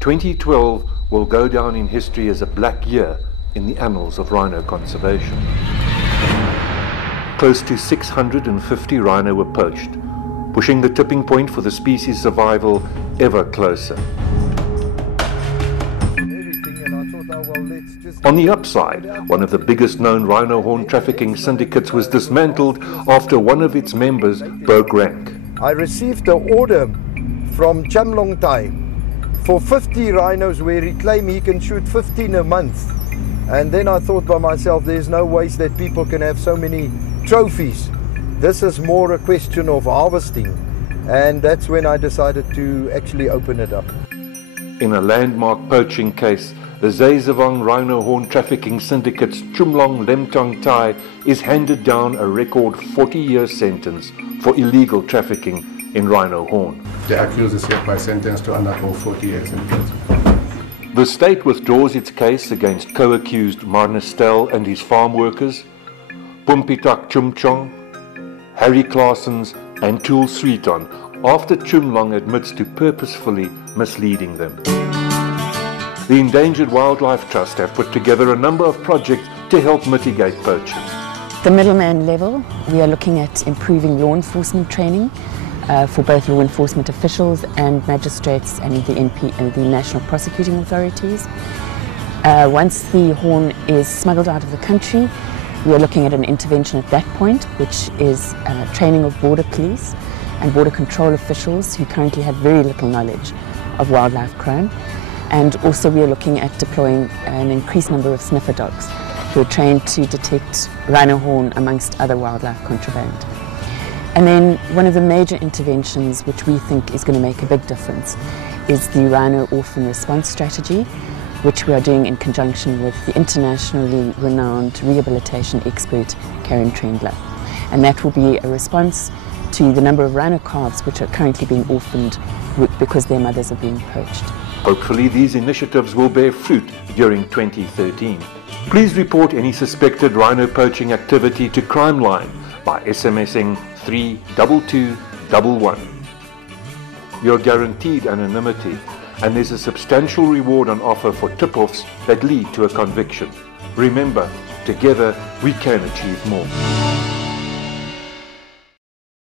2012 will go down in history as a black year in the annals of rhino conservation. Close to 650 rhino were poached, pushing the tipping point for the species' survival ever closer. On the upside, one of the biggest known rhino horn trafficking syndicates was dismantled after one of its members broke rank. I received an order from Chamlong Thai for 50 rhinos where he claimed he can shoot 15 a month. And then I thought by myself, there's no ways that people can have so many trophies. This is more a question of harvesting. And that's when I decided to actually open it up. In a landmark poaching case, the Zayzavang Rhino Horn Trafficking Syndicate's Chumlong Lemtang Thai is handed down a record 40-year sentence for illegal trafficking in rhino horn. The accused is hereby sentenced to undergo 40 years in prison. The state withdraws its case against co-accused Marnestel and his farm workers, Pumpitak Chumchong, Harry Claessens and Tool Sweeton, after Chumlong admits to purposefully misleading them. The Endangered Wildlife Trust have put together a number of projects to help mitigate poaching. The middleman level, we are looking at improving law enforcement training for both law enforcement officials and magistrates and the National Prosecuting Authorities. Once the horn is smuggled out of the country, we are looking at an intervention at that point, which is training of border police and border control officials who currently have very little knowledge of wildlife crime. And also we are looking at deploying an increased number of sniffer dogs who are trained to detect rhino horn amongst other wildlife contraband. And then one of the major interventions which we think is going to make a big difference is the Rhino Orphan Response Strategy, which we are doing in conjunction with the internationally renowned rehabilitation expert Karen Trendler. And that will be a response to the number of rhino calves which are currently being orphaned because their mothers are being poached. Hopefully these initiatives will bear fruit during 2013. Please report any suspected rhino poaching activity to Crime Line by SMSing 32211. You're guaranteed anonymity, and there's a substantial reward on offer for tip-offs that lead to a conviction. Remember, together we can achieve more.